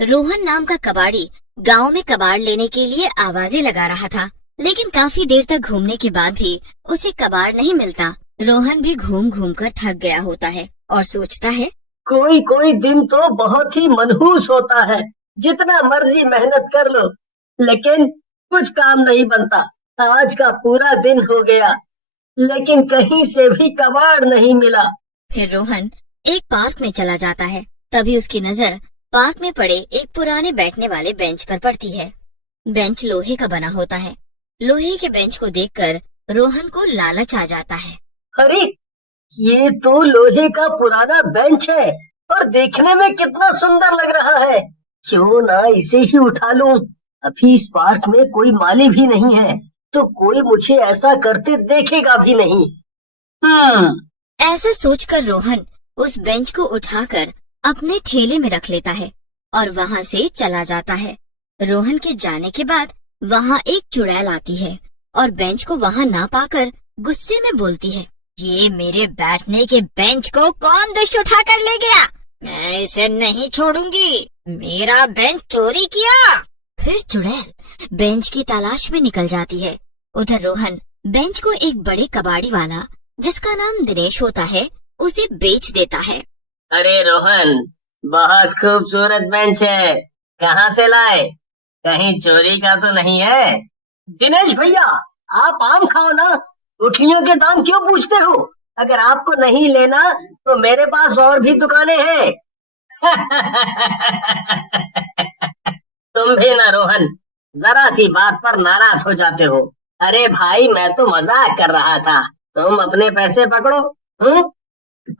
रोहन नाम का कबाड़ी गांव में कबाड़ लेने के लिए आवाजें लगा रहा था, लेकिन काफी देर तक घूमने के बाद भी उसे कबाड़ नहीं मिलता। रोहन भी घूम घूम कर थक गया होता है और सोचता है, कोई कोई दिन तो बहुत ही मनहूस होता है। जितना मर्जी मेहनत कर लो, लेकिन कुछ काम नहीं बनता। आज का पूरा दिन हो गया, लेकिन कहीं से भी कबाड़ नहीं मिला। फिर रोहन एक पार्क में चला जाता है। तभी उसकी नजर पार्क में पड़े एक पुराने बैठने वाले बेंच पर पड़ती है। बेंच लोहे का बना होता है। लोहे के बेंच को देखकर रोहन को लालच आ जाता है। अरे, ये तो लोहे का पुराना बेंच है और देखने में कितना सुंदर लग रहा है। क्यों ना इसे ही उठा लूं। अभी इस पार्क में कोई माली भी नहीं है, तो कोई मुझे ऐसा करते देखेगा भी नहीं। ऐसा सोचकर रोहन उस बेंच को उठाकर अपने ठेले में रख लेता है और वहाँ से चला जाता है। रोहन के जाने के बाद वहाँ एक चुड़ैल आती है और बेंच को वहाँ ना पाकर गुस्से में बोलती है, ये मेरे बैठने के बेंच को कौन दुष्ट उठा कर ले गया? मैं इसे नहीं छोड़ूंगी। मेरा बेंच चोरी किया। फिर चुड़ैल बेंच की तलाश में निकल जाती है। उधर रोहन बेंच को एक बड़े कबाड़ी वाला, जिसका नाम दिनेश होता है, उसे बेच देता है। अरे रोहन, बहुत खूबसूरत बेंच है। कहाँ से लाए? कहीं चोरी का तो नहीं है? दिनेश भैया, आप आम खाओ ना, गुठलियों के दाम क्यों पूछते हो? अगर आपको नहीं लेना तो मेरे पास और भी दुकानें हैं। तुम भी ना रोहन, जरा सी बात पर नाराज हो जाते हो। अरे भाई, मैं तो मजाक कर रहा था। तुम अपने पैसे पकड़ो।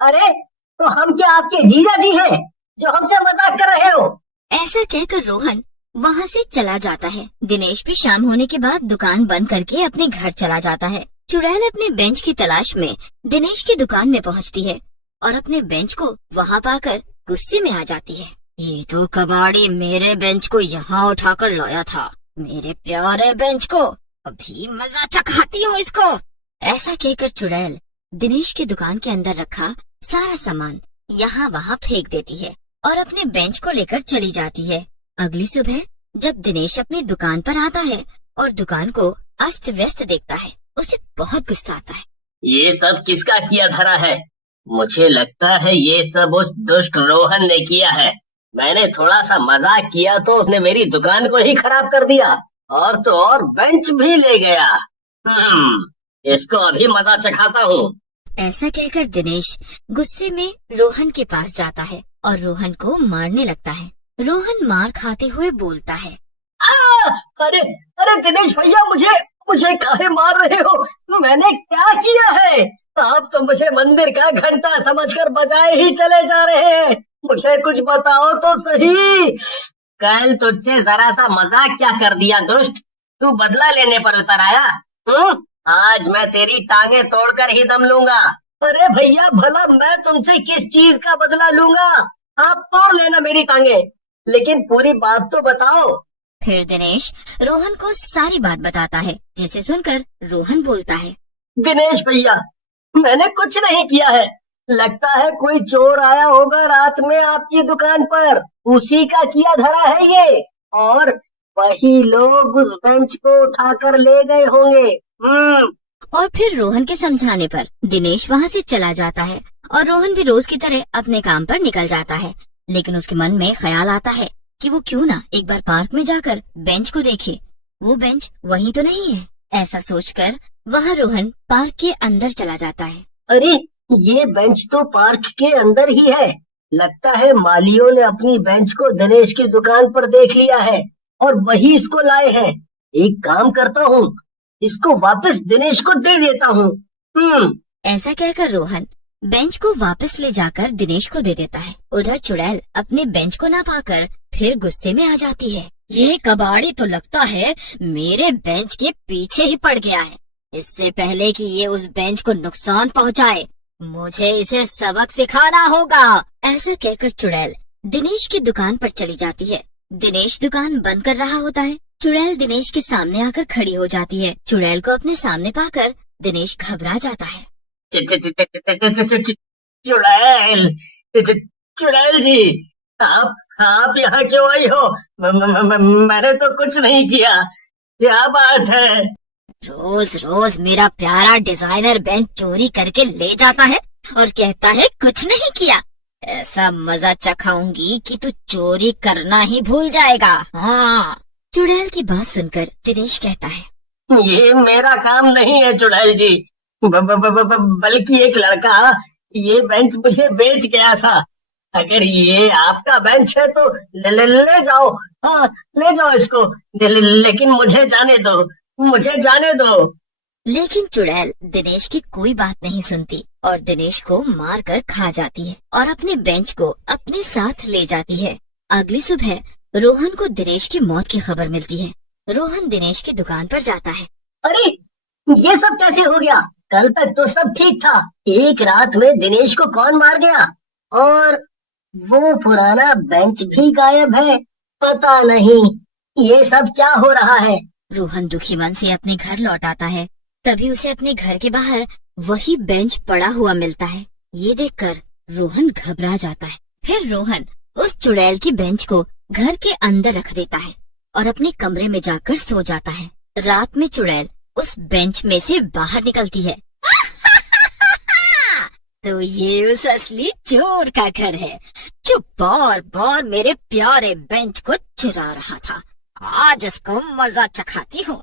अरे, तो हम क्या आपके जीजा जी हैं जो हमसे मजाक कर रहे हो? ऐसा कहकर रोहन वहाँ से चला जाता है। दिनेश भी शाम होने के बाद दुकान बंद करके अपने घर चला जाता है। चुड़ैल अपने बेंच की तलाश में दिनेश की दुकान में पहुँचती है और अपने बेंच को वहाँ पाकर गुस्से में आ जाती है। ये तो कबाड़ी मेरे बेंच को यहाँ उठाकर लाया था। मेरे प्यारे बेंच को अभी मजा चखाती हूँ इसको। ऐसा कहकर चुड़ैल दिनेश की दुकान के अंदर रखा सारा सामान यहाँ वहाँ फेंक देती है और अपने बेंच को लेकर चली जाती है। अगली सुबह जब दिनेश अपनी दुकान पर आता है और दुकान को अस्त व्यस्त देखता है, उसे बहुत गुस्सा आता है। ये सब किसका किया धरा है? मुझे लगता है ये सब उस दुष्ट रोहन ने किया है। मैंने थोड़ा सा मजाक किया तो उसने मेरी दुकान को ही खराब कर दिया, और तो और बेंच भी ले गया। इसको अभी मजा चखाता हूँ। ऐसा कहकर दिनेश गुस्से में रोहन के पास जाता है और रोहन को मारने लगता है। रोहन मार खाते हुए बोलता है, अरे अरे दिनेश भैया, मुझे काहे मार रहे हो? मैंने क्या किया है? आप तो मुझे मंदिर का घंटा समझकर बजाए ही चले जा रहे हैं। मुझे कुछ बताओ तो सही। कल तुझसे जरा सा मजाक क्या कर दिया दुष्ट? तू बदला लेने पर उतर आया? आज मैं तेरी टांगे तोड़कर ही दम लूंगा। अरे भैया, भला मैं तुमसे किस चीज का बदला लूंगा? आप तोड़ लेना मेरी टांगे, लेकिन पूरी बात तो बताओ। फिर दिनेश रोहन को सारी बात बताता है, जिसे सुनकर रोहन बोलता है, दिनेश भैया, मैंने कुछ नहीं किया है। लगता है कोई चोर आया होगा रात में आपकी दुकान पर, उसी का किया धरा है ये, और वही लोग उस बेंच को उठाकर ले गए होंगे। और फिर रोहन के समझाने पर दिनेश वहाँ से चला जाता है और रोहन भी रोज की तरह अपने काम पर निकल जाता है। लेकिन उसके मन में ख्याल आता है कि वो क्यों ना एक बार पार्क में जाकर बेंच को देखे। वो बेंच वहीं तो नहीं है। ऐसा सोचकर वहाँ रोहन पार्क के अंदर चला जाता है। अरे, ये बेंच तो पार्क के अंदर ही है। लगता है मालियों ने अपनी बेंच को दिनेश की दुकान पर देख लिया है और वही इसको लाए हैं। एक काम करता हूँ, इसको वापस दिनेश को दे देता हूँ। ऐसा कहकर रोहन बेंच को वापस ले जाकर दिनेश को दे देता है। उधर चुड़ैल अपने बेंच को ना पाकर फिर गुस्से में आ जाती है। ये कबाड़ी तो लगता है मेरे बेंच के पीछे ही पड़ गया है। इससे पहले कि ये उस बेंच को नुकसान पहुंचाए, मुझे इसे सबक सिखाना होगा। ऐसा कहकर चुड़ैल दिनेश की दुकान पर चली जाती है। दिनेश दुकान बंद कर रहा होता है। चुड़ैल दिनेश के सामने आकर खड़ी हो जाती है। चुड़ैल को अपने सामने पाकर दिनेश घबरा जाता है। चुड़ैल, चुड़ैल जी, आप यहाँ क्यों आई हो? मैंने तो कुछ नहीं किया। क्या बात है? रोज रोज मेरा प्यारा डिजाइनर बेंच चोरी करके ले जाता है और कहता है कुछ नहीं किया। ऐसा मजा चखाऊंगी कि तू चोरी करना ही भूल जाएगा। हाँ। चुड़ैल की बात सुनकर दिनेश कहता है, ये मेरा काम नहीं है चुड़ैल जी। बल्कि एक लड़का ये बेंच मुझे बेच गया था। अगर ये आपका बेंच है तो ले जाओ। हाँ, ले जाओ इसको। लेकिन मुझे जाने दो, मुझे जाने दो। लेकिन चुड़ैल दिनेश की कोई बात नहीं सुनती और दिनेश को मार कर खा जाती है और अपने बेंच को अपने साथ ले जाती है। अगली सुबह रोहन को दिनेश की मौत की खबर मिलती है। रोहन दिनेश की दुकान पर जाता है। अरे, ये सब कैसे हो गया? कल तक तो सब ठीक था। एक रात में दिनेश को कौन मार गया? और वो पुराना बेंच भी गायब है। पता नहीं ये सब क्या हो रहा है। रोहन दुखी मन से अपने घर लौट आता है। तभी उसे अपने घर के बाहर वही बेंच पड़ा हुआ मिलता है। ये देखकर रोहन घबरा जाता है। फिर रोहन उस चुड़ैल की बेंच को घर के अंदर रख देता है और अपने कमरे में जाकर सो जाता है। रात में चुड़ैल उस बेंच में से बाहर निकलती है। तो ये उस असली चोर का घर है जो बार बार मेरे प्यारे बेंच को चुरा रहा था। आज इसको मजा चखाती हूँ।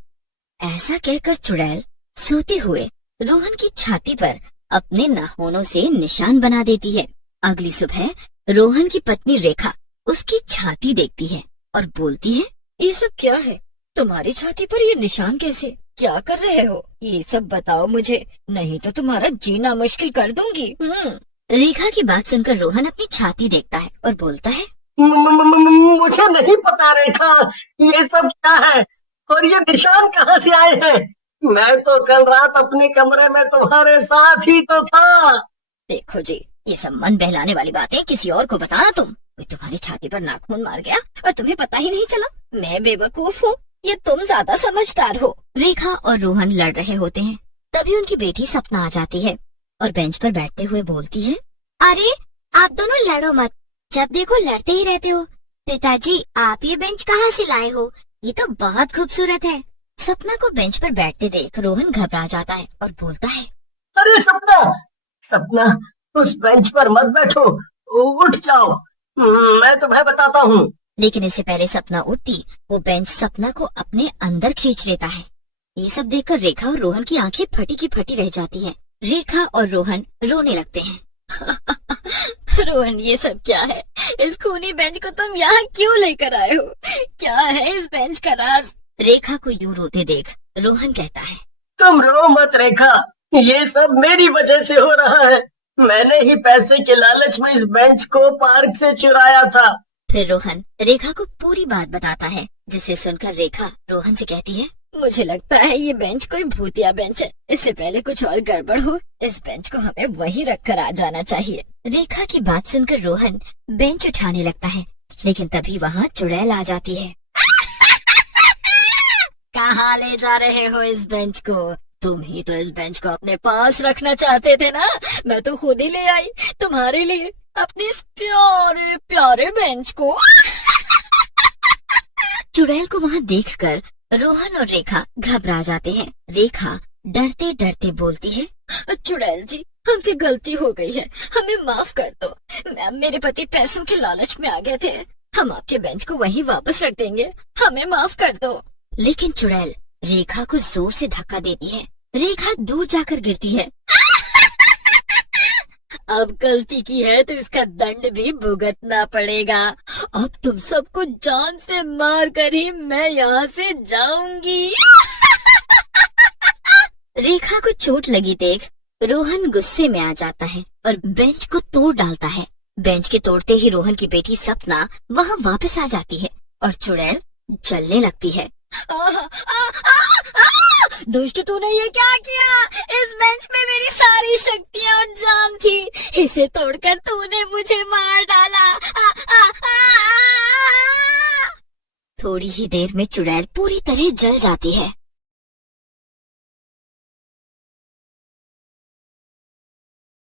ऐसा कहकर चुड़ैल सोते हुए रोहन की छाती पर अपने नाखूनों से निशान बना देती है। अगली सुबह रोहन की पत्नी रेखा उसकी छाती देखती है और बोलती है, ये सब क्या है? तुम्हारी छाती पर ये निशान कैसे? क्या कर रहे हो? ये सब बताओ मुझे, नहीं तो तुम्हारा जीना मुश्किल कर दूंगी। रेखा की बात सुनकर रोहन अपनी छाती देखता है और बोलता है, मुझे नहीं पता रेखा, ये सब क्या है और ये निशान कहाँ से आए हैं? मैं तो कल रात अपने कमरे में तुम्हारे साथ ही तो था। देखो जी, ये सब मन बहलाने वाली बातें किसी और को बताना। कोई तुम्हारी छाती पर नाखून मार गया और तुम्हें पता ही नहीं चला। मैं बेवकूफ हूँ, ये तुम ज्यादा समझदार हो। रेखा और रोहन लड़ रहे होते हैं। तभी उनकी बेटी सपना आ जाती है और बेंच पर बैठते हुए बोलती है, अरे आप दोनों लड़ो मत, जब देखो लड़ते ही रहते हो। पिताजी, आप ये बेंच कहाँ से लाए हो? ये तो बहुत खूबसूरत है। सपना को बेंच पर बैठते देख रोहन घबरा जाता है और बोलता है, अरे सपना, सपना उस बेंच पर मत बैठो, उठ जाओ, मैं तुम्हें बताता हूँ। लेकिन इससे पहले सपना उठती, वो बेंच सपना को अपने अंदर खींच लेता है। ये सब देखकर रेखा और रोहन की आंखें फटी की फटी रह जाती हैं। रेखा और रोहन रोने लगते हैं। रोहन, ये सब क्या है? इस खूनी बेंच को तुम यहाँ क्यों लेकर आए हो? क्या है इस बेंच का राज? रेखा को यूं रोते देख रोहन कहता है, तुम रो मत रेखा, ये सब मेरी वजह से हो रहा है। मैंने ही पैसे के लालच में इस बेंच को पार्क से चुराया था। फिर रोहन रेखा को पूरी बात बताता है, जिसे सुनकर रेखा रोहन से कहती है, मुझे लगता है ये बेंच कोई भूतिया बेंच है। इससे पहले कुछ और गड़बड़ हो, इस बेंच को हमें वहीं रखकर आ जाना चाहिए। रेखा की बात सुनकर रोहन बेंच उठाने लगता है, लेकिन तभी वहाँ चुड़ैल आ जाती है। कहाँ ले जा रहे हो इस बेंच को? तुम ही तो इस बेंच को अपने पास रखना चाहते थे ना? मैं तो खुद ही ले आई तुम्हारे लिए अपने इस प्यारे प्यारे बेंच को। चुड़ैल को वहाँ देखकर रोहन और रेखा घबरा जाते हैं। रेखा डरते डरते बोलती है, चुड़ैल जी, हमसे गलती हो गई है, हमें माफ कर दो। मेरे पति पैसों के लालच में आ गए थे। हम आपके बेंच को वहीं वापस रख देंगे, हमें माफ कर दो। लेकिन चुड़ैल रेखा को जोर से धक्का देती है। रेखा दूर जाकर गिरती है। अब गलती की है तो इसका दंड भी भुगतना पड़ेगा। अब तुम सबको जान से मार कर ही मैं यहाँ से जाऊंगी। रेखा को चोट लगी देख रोहन गुस्से में आ जाता है और बेंच को तोड़ डालता है। बेंच के तोड़ते ही रोहन की बेटी सपना वहाँ वापस आ जाती है और चुड़ैल जलने लगती है। दुष्ट, तूने ये क्या किया? इस बेंच में मेरी सारी शक्तियाँ और जान थी, इसे तोड़कर तूने मुझे मार डाला। थोड़ी ही देर में चुड़ैल पूरी तरह जल जाती है।